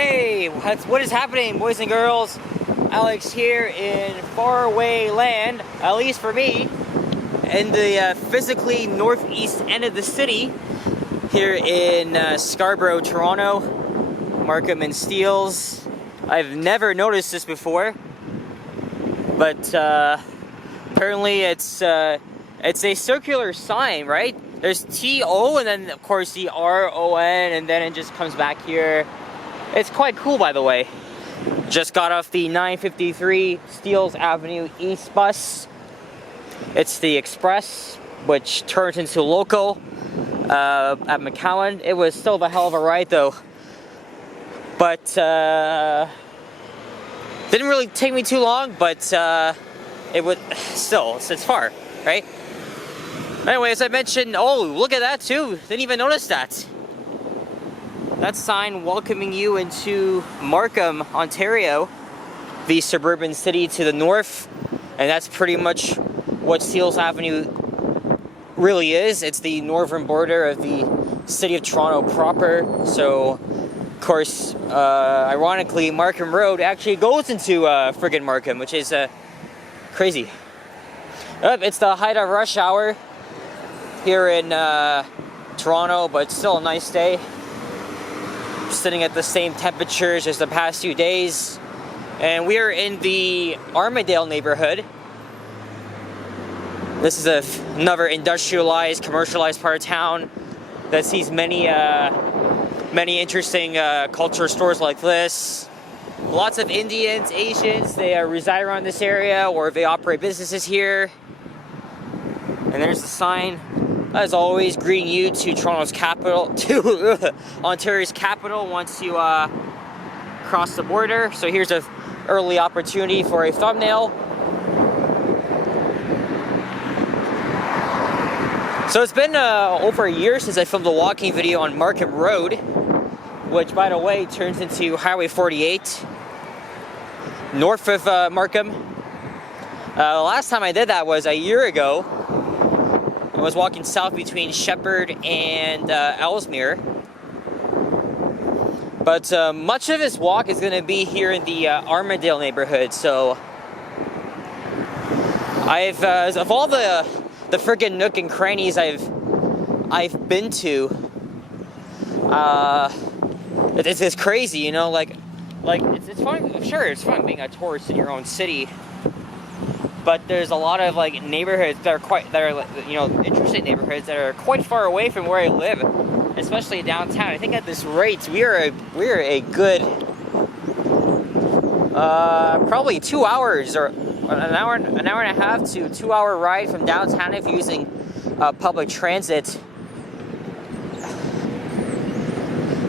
Hey, what is happening, boys and girls? Alex here in faraway land, at least for me, in the physically northeast end of the city, here in Scarborough, Toronto, Markham and Steeles. I've never noticed this before, but apparently it's a circular sign, right? There's T-O and then of course the R-O-N, and then it just comes back here. It's quite cool, by the way. Just got off the 953 Steeles Avenue East bus. It's the express, which turns into local at McCowan. It was still the hell of a ride though. But didn't really take me too long, but it would still, it's far, right? Anyway, as I mentioned, oh, look at that too. Didn't even notice that. That sign welcoming you into Markham, Ontario, the suburban city to the north. And that's pretty much what Steeles Avenue really is. It's the northern border of the city of Toronto proper. So, of course, ironically, Markham Road actually goes into friggin' Markham, which is crazy. It's the height of rush hour here in Toronto, but still a nice day. Sitting at the same temperatures as the past few days, and we are in the Armadale neighborhood. This is another industrialized, commercialized part of town that sees many interesting culture stores like this. Lots of Indians, Asians, they reside around this area or they operate businesses here. And there's the sign, as always, greeting you to Toronto's capital, to Ontario's capital once you cross the border. So here's an early opportunity for a thumbnail. So it's been over a year since I filmed a walking video on Markham Road, which, by the way, turns into Highway 48, north of Markham. The last time I did that was a year ago. I was walking south between Shepherd and Ellesmere. But much of this walk is going to be here in the Armadale neighborhood. So I've of all the friggin' nook and crannies I've been to, it's crazy, you know. Like it's fun. I'm sure it's fun being a tourist in your own city. But there's a lot of like neighborhoods that are you know, interesting neighborhoods that are quite far away from where I live, especially downtown. I think at this rate we're a good probably 2 hours or an hour and a half to 2 hour ride from downtown if you're using public transit.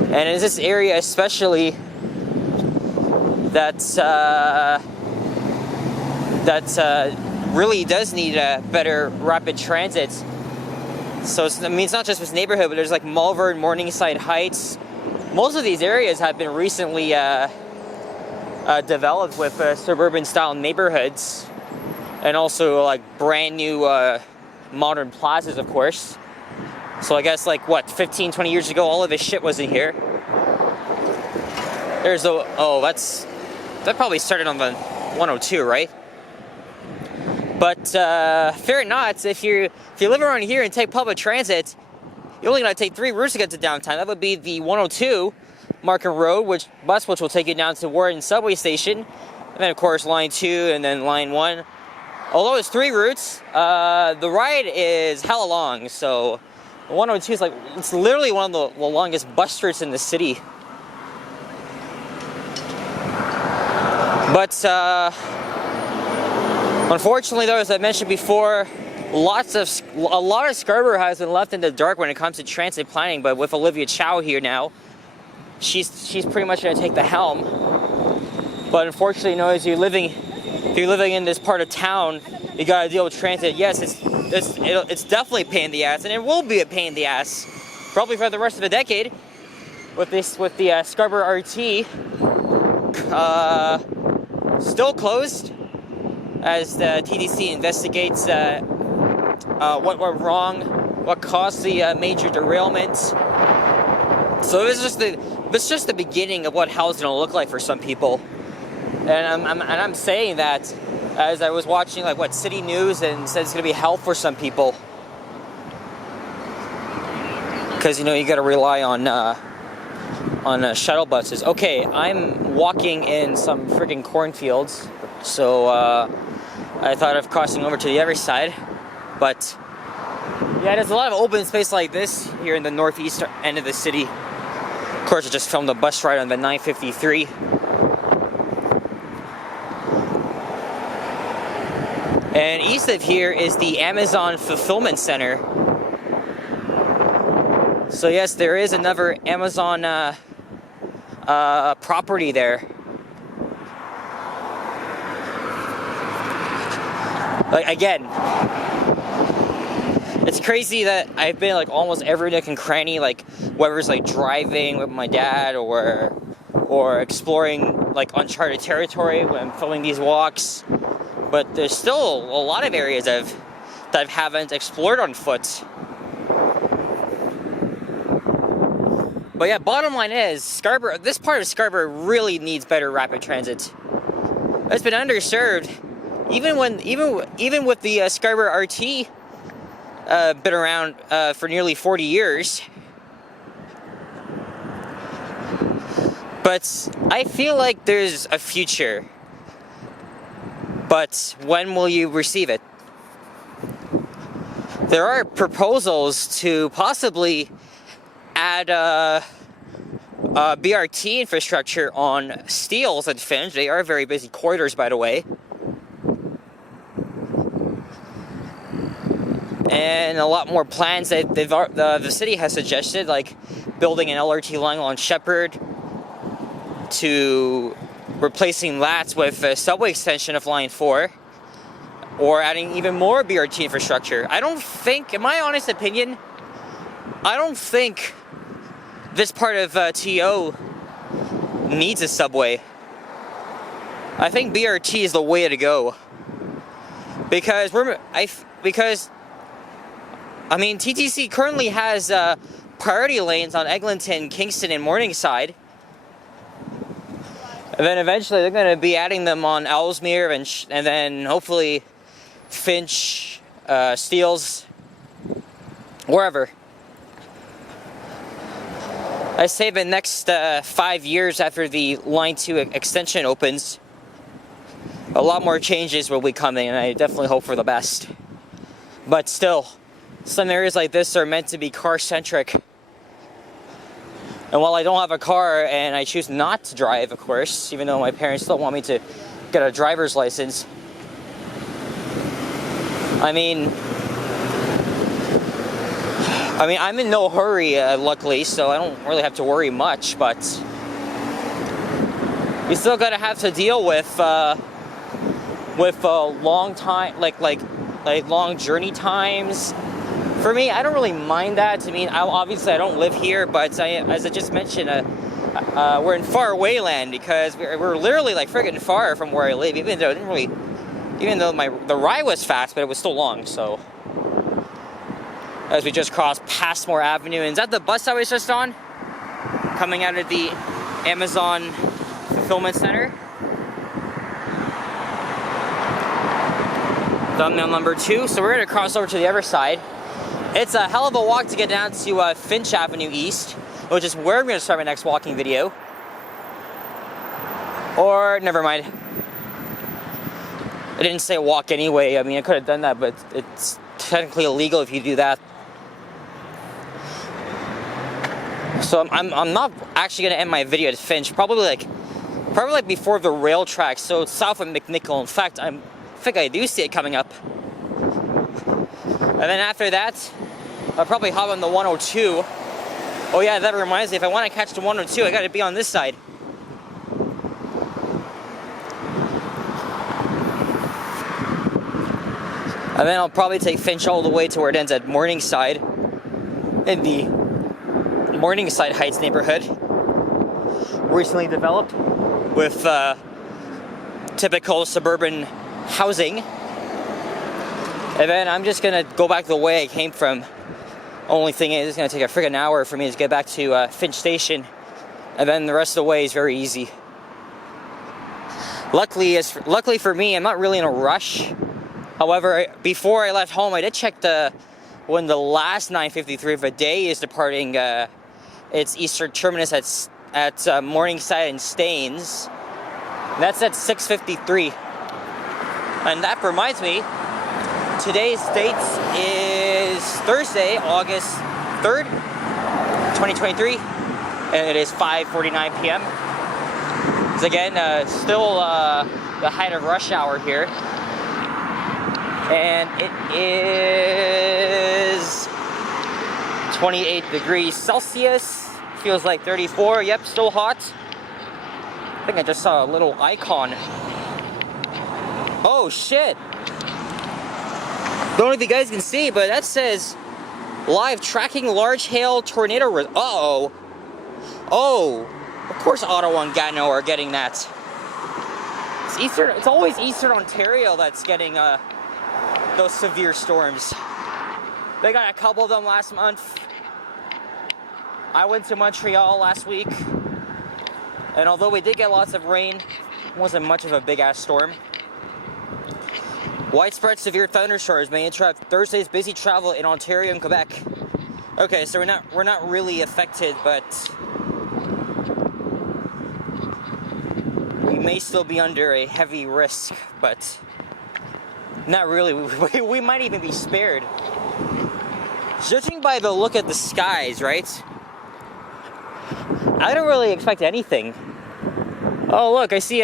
And in this area especially, that really does need a better rapid transit. So I mean, it's not just this neighborhood, but there's like Malvern, Morningside Heights. Most of these areas have been recently developed with suburban style neighborhoods, and also like brand new modern plazas, of course. So I guess like what, 15-20 years ago, all of this shit was in here. There's the, oh, that probably started on the 102, right? But fear not, if you live around here and take public transit, you're only going to take 3 routes to get to downtown. That would be the 102 Markham Road, which will take you down to Warden Subway Station, and then of course line 2 and then line 1. Although it's 3 routes, the ride is hella long. So the 102 is like, it's literally one of the longest bus routes in the city. But unfortunately, though, as I mentioned before, a lot of Scarborough has been left in the dark when it comes to transit planning. But with Olivia Chow here now, she's pretty much going to take the helm. But unfortunately, you know, if you're living in this part of town, you got to deal with transit. Yes, it's definitely a pain in the ass, and it will be a pain in the ass probably for the rest of the decade with the Scarborough RT still closed as the TDC investigates what went wrong, what caused the major derailment. So this is just the this is just the beginning of what hell's gonna look like for some people. And I'm saying that as I was watching like what City News and said it's gonna be hell for some people. Because you know you gotta rely on shuttle buses. Okay, I'm walking in some freaking cornfields, so I thought of crossing over to the other side, but yeah, there's a lot of open space like this here in the northeast end of the city. Of course, I just filmed a bus ride on the 953. And east of here is the Amazon Fulfillment Center. So yes, there is another Amazon property there. Like again, it's crazy that I've been like almost every nook and cranny, like whether it's like driving with my dad or exploring like uncharted territory when I'm filming these walks. But there's still a lot of areas that I haven't explored on foot. But yeah, bottom line is, Scarborough, this part of Scarborough really needs better rapid transit. It's been underserved, even with the Scarborough RT been around for nearly 40 years. But I feel like there's a future. But when will you receive it? There are proposals to possibly add BRT infrastructure on Steeles and Finch. They are very busy corridors, by the way. And a lot more plans that the city has suggested, like building an LRT line on Shepherd, to replacing that with a subway extension of Line 4, or adding even more BRT infrastructure. I don't think, in my honest opinion, I don't think this part of TO needs a subway. I think BRT is the way to go. Because TTC currently has priority lanes on Eglinton, Kingston, and Morningside. And then eventually they're going to be adding them on Ellesmere and then hopefully Finch, Steeles, wherever. I say the next 5 years after the Line 2 extension opens, a lot more changes will be coming, and I definitely hope for the best. But still, some areas like this are meant to be car-centric. And while I don't have a car and I choose not to drive, of course, even though my parents still want me to get a driver's license, I mean, I'm in no hurry, luckily, so I don't really have to worry much, but you still gotta have to deal with long time, like long journey times. For me, I don't really mind that. I mean, obviously I don't live here, but as I just mentioned, we're in far away land because we're literally like friggin' far from where I live. Even though the ride was fast, but it was still long. So as we just crossed Passmore Avenue, and is that the bus I was just on, coming out of the Amazon Fulfillment Center? Thumbnail number 2. So we're gonna cross over to the other side. It's a hell of a walk to get down to Finch Avenue East, which is where I'm going to start my next walking video. Or, never mind. I didn't say walk anyway. I mean, I could have done that, but it's technically illegal if you do that. So I'm not actually going to end my video at Finch. Probably like before the rail tracks, so it's south of McNichol. In fact, I think I do see it coming up. And then after that, I'll probably hop on the 102. Oh yeah, that reminds me, if I want to catch the 102, I gotta be on this side. And then I'll probably take Finch all the way to where it ends at Morningside, in the Morningside Heights neighborhood. Recently developed with typical suburban housing. And then I'm just gonna go back the way I came from. Only thing is, it's gonna take a friggin' hour for me to get back to Finch Station and then the rest of the way is very easy. Luckily for me, I'm not really in a rush. However, before I left home, I did check when the last 953 of a day is departing its eastern terminus at Morningside and Staines. And that's at 6:53. And that reminds me, today's date is Thursday, August 3rd, 2023, and it is 5:49 p.m. So again, still the height of rush hour here. And it is 28 degrees Celsius. Feels like 34. Yep, still hot. I think I just saw a little icon. Oh shit! Don't know if you guys can see, but that says live tracking large hail tornado. Uh-oh. Oh, of course Ottawa and Gatineau are getting that. It's always Eastern Ontario that's getting those severe storms. They got a couple of them last month. I went to Montreal last week, and although we did get lots of rain, it wasn't much of a big-ass storm. Widespread severe thunderstorms may interrupt Thursday's busy travel in Ontario and Quebec. Okay, so we're not really affected, but we may still be under a heavy risk, but not really. We might even be spared. Judging by the look at the skies, right? I don't really expect anything. Oh, look, I see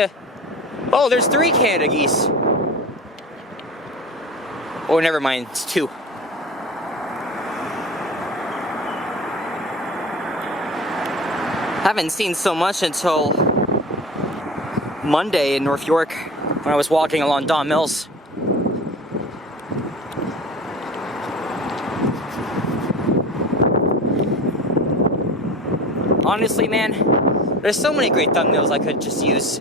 oh, there's 3 Canada geese. Oh, never mind, it's 2. Haven't seen so much until Monday in North York when I was walking along Don Mills. Honestly, man, there's so many great thumbnails I could just use.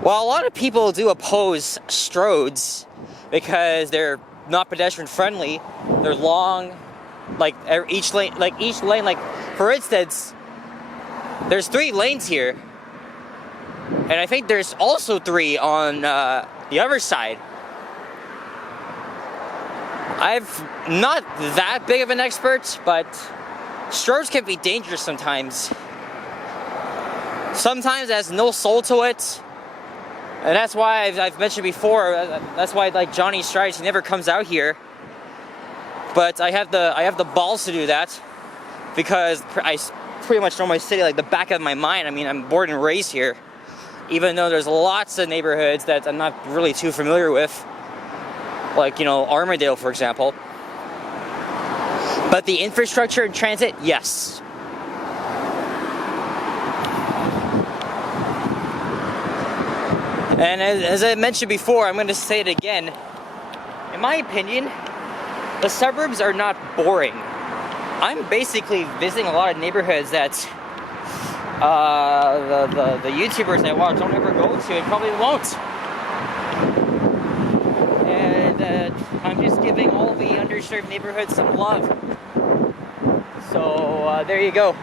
While a lot of people do oppose stroads because they're not pedestrian friendly, they're long, like each lane, like for instance, there's 3 lanes here, and I think there's also 3 on the other side. I'm not that big of an expert, but stroads can be dangerous sometimes. Sometimes it has no soul to it, and that's why I've mentioned before. That's why, like, Johnny Strides, he never comes out here. But I have the balls to do that because I pretty much know my city like the back of my mind. I mean, I'm born and raised here, even though there's lots of neighborhoods that I'm not really too familiar with. Like, you know, Armadale, for example. But the infrastructure and transit, yes. And as I mentioned before, I'm going to say it again. In my opinion, the suburbs are not boring. I'm basically visiting a lot of neighborhoods that the YouTubers I watch don't ever go to and probably won't. I'm just giving all the underserved neighborhoods some love. So there you go.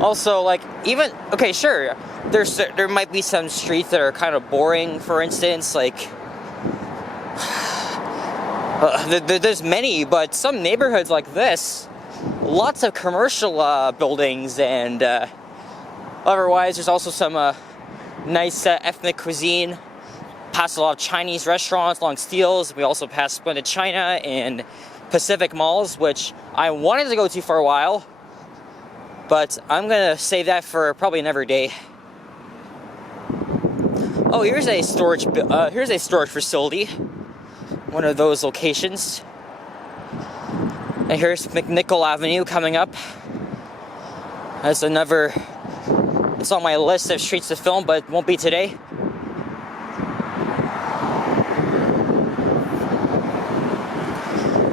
Also, like, even, okay, sure, there might be some streets that are kind of boring. For instance, like there's many, but some neighborhoods like this, lots of commercial buildings, and otherwise there's also some nice ethnic cuisine. Pass a lot of Chinese restaurants along Steeles. We also pass Splendid China and Pacific Malls, which I wanted to go to for a while, but I'm gonna save that for probably another day. Oh, here's a storage facility, one of those locations. And here's McNichol Avenue coming up. That's another. It's on my list of streets to film, but it won't be today.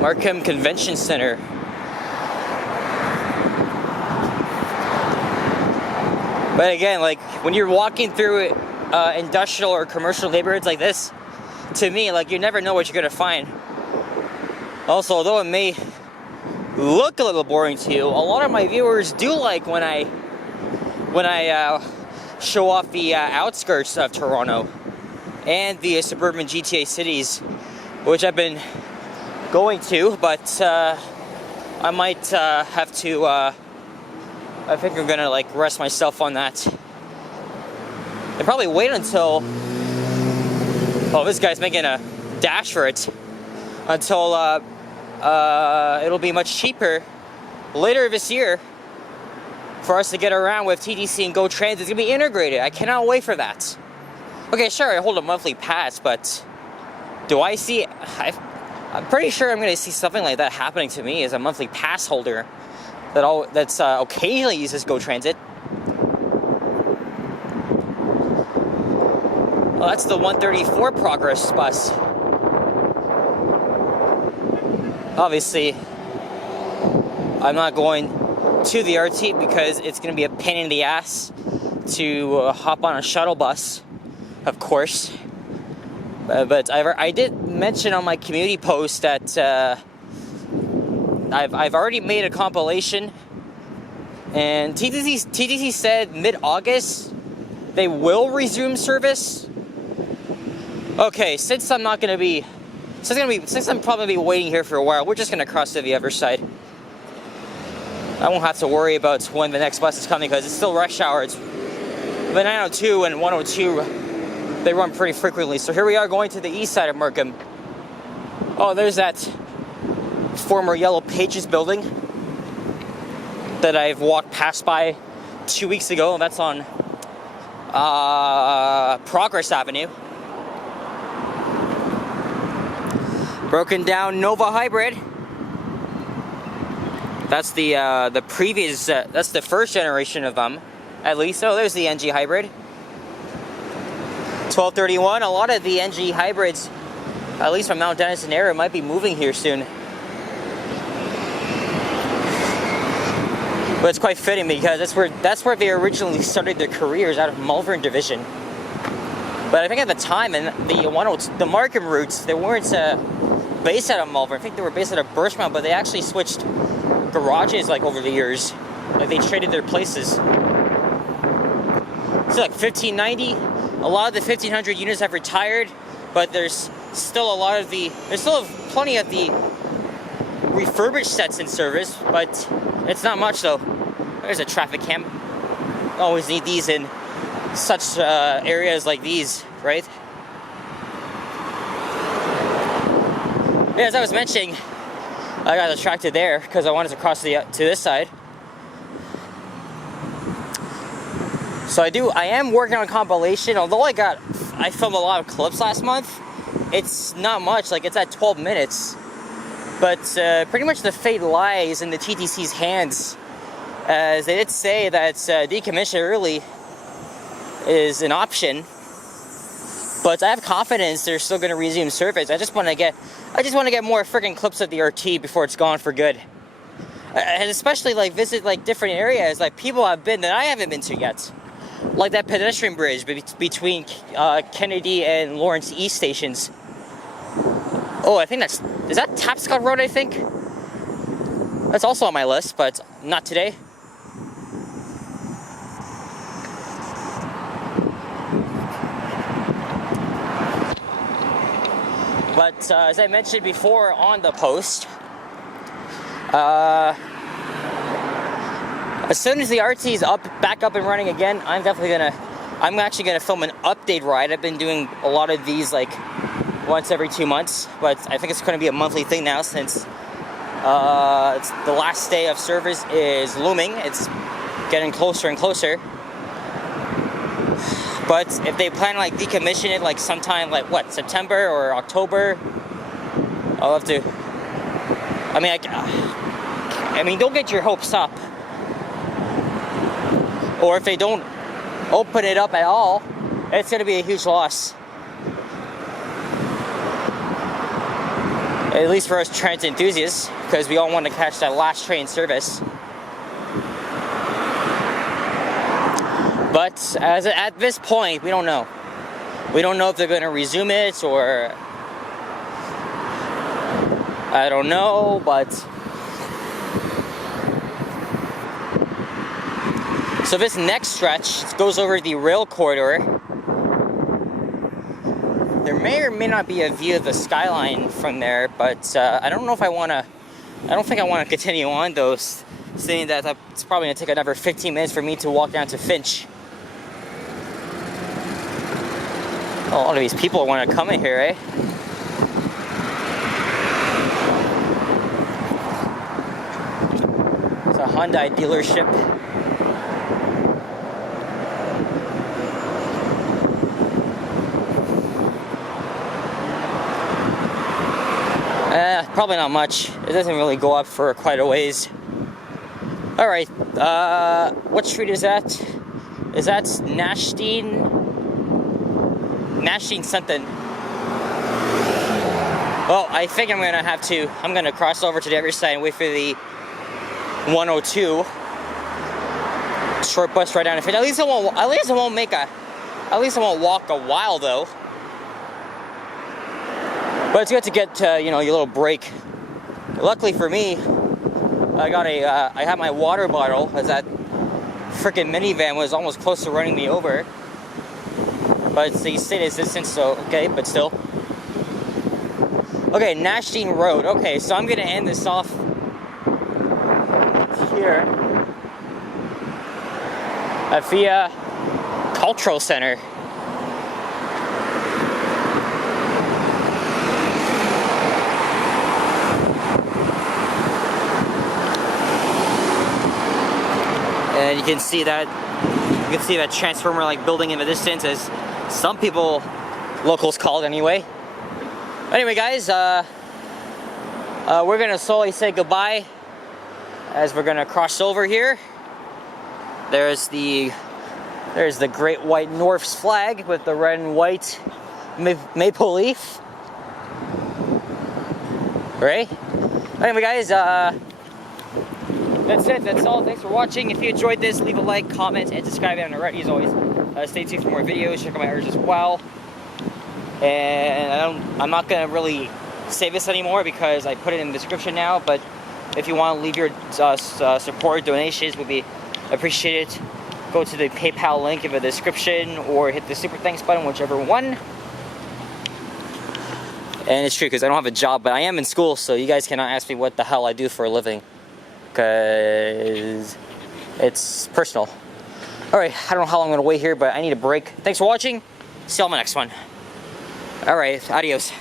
Markham Convention Center. But again, like, when you're walking through industrial or commercial neighborhoods like this, to me, like, you never know what you're gonna find. Also, although it may look a little boring to you, a lot of my viewers do like when I show off the outskirts of Toronto and the suburban GTA cities, which I've been going to, but I might have to, I think I'm gonna like rest myself on that. And probably wait until, oh, this guy's making a dash for it, until it'll be much cheaper later this year for us to get around with TTC and Go Transit. It's gonna be integrated. I cannot wait for that. Okay, sure, I hold a monthly pass, but do I see, I'm pretty sure I'm gonna see something like that happening to me as a monthly pass holder that's occasionally uses Go Transit. Well, that's the 134 Progress bus. Obviously, I'm not going to the RT because it's going to be a pain in the ass to hop on a shuttle bus, of course. But I did mention on my community post that I've already made a compilation, and TTC said mid-August they will resume service. Okay, since I'm probably gonna be waiting here for a while, we're just gonna cross to the other side. I won't have to worry about when the next bus is coming because it's still rush hour. It's the 902 and 102, they run pretty frequently. So here we are going to the east side of Markham. Oh, there's that former Yellow Pages building that I've walked past by 2 weeks ago, and that's on Progress Avenue. Broken down Nova Hybrid. That's the previous, that's the first generation of them, at least. Oh, there's the NG Hybrid. 1231, a lot of the NG Hybrids, at least from Mount Dennis and area, might be moving here soon. But it's quite fitting because that's where they originally started their careers, out of Malvern Division. But I think at the time, and the Markham routes, they weren't based out of Malvern. I think they were based out of Birchmount, but they actually switched garages like over the years. Like they traded their places. So like 1590, a lot of the 1500 units have retired, but there's still plenty of the refurbished sets in service, but it's not much though. There's a traffic cam. Always need these in such areas like these, right? Yeah, as I was mentioning, I got distracted there because I wanted to cross to this side. So I am working on compilation. Although I filmed a lot of clips last month, it's not much. Like it's at 12 minutes, but pretty much the fate lies in the TTC's hands, as they did say that decommission early is an option. But I have confidence they're still going to resume service. I just want to get more freaking clips of the RT before it's gone for good. And especially like visit like different areas like people have been that I haven't been to yet. Like that pedestrian bridge between Kennedy and Lawrence East stations. Oh, I think is that Tapscott Road, I think? That's also on my list, but not today. But as I mentioned before on the post, as soon as the RT is back up and running again, I'm actually gonna film an update ride. I've been doing a lot of these like once every 2 months, but I think it's gonna be a monthly thing now since it's the last day of service is looming. It's getting closer and closer. But if they plan to like decommission it like sometime like what, September or October, I'll have to. I mean, don't get your hopes up. Or if they don't open it up at all, it's going to be a huge loss. At least for us transit enthusiasts, because we all want to catch that last train service. But at this point, we don't know. We don't know if they're going to resume it or I don't know, but So this next stretch goes over the rail corridor. There may or may not be a view of the skyline from there, but I don't know if I want to. I don't think I want to continue on though, saying that it's probably going to take another 15 minutes for me to walk down to Finch. Oh, a lot of these people want to come in here, eh? It's a Hyundai dealership. Probably not much. It doesn't really go up for quite a ways. Alright, what street is that? Is that Nashteen? Nashteen something. Well, I think I'm gonna cross over to the other side and wait for the 102 short bus right down to Finch. At least I won't walk a while though. But it's good to get, you know, your little break. Luckily for me, I had my water bottle, as that freaking minivan was almost close to running me over. But they stayed at distance, so okay, but still. Okay, Nashteen Road. Okay, so I'm gonna end this off here at the Cultural Center. And you can see that transformer like building in the distance, as some people, locals call it anyway. Anyway, guys, we're gonna slowly say goodbye as we're gonna cross over here. There's the Great White North's flag with the red and white maple leaf. Right? Anyway, guys, that's it. That's all. Thanks for watching. If you enjoyed this, leave a like, comment, and subscribe if you haven't already. As always, stay tuned for more videos. Check out my others as well. And I'm not gonna really save this anymore because I put it in the description now. But if you want to leave your support, donations would be appreciated. Go to the PayPal link in the description or hit the super thanks button, whichever one. And it's true because I don't have a job, but I am in school, so you guys cannot ask me what the hell I do for a living, because it's personal. Alright, I don't know how long I'm going to wait here, but I need a break. Thanks for watching. See you on the next one. Alright, adios.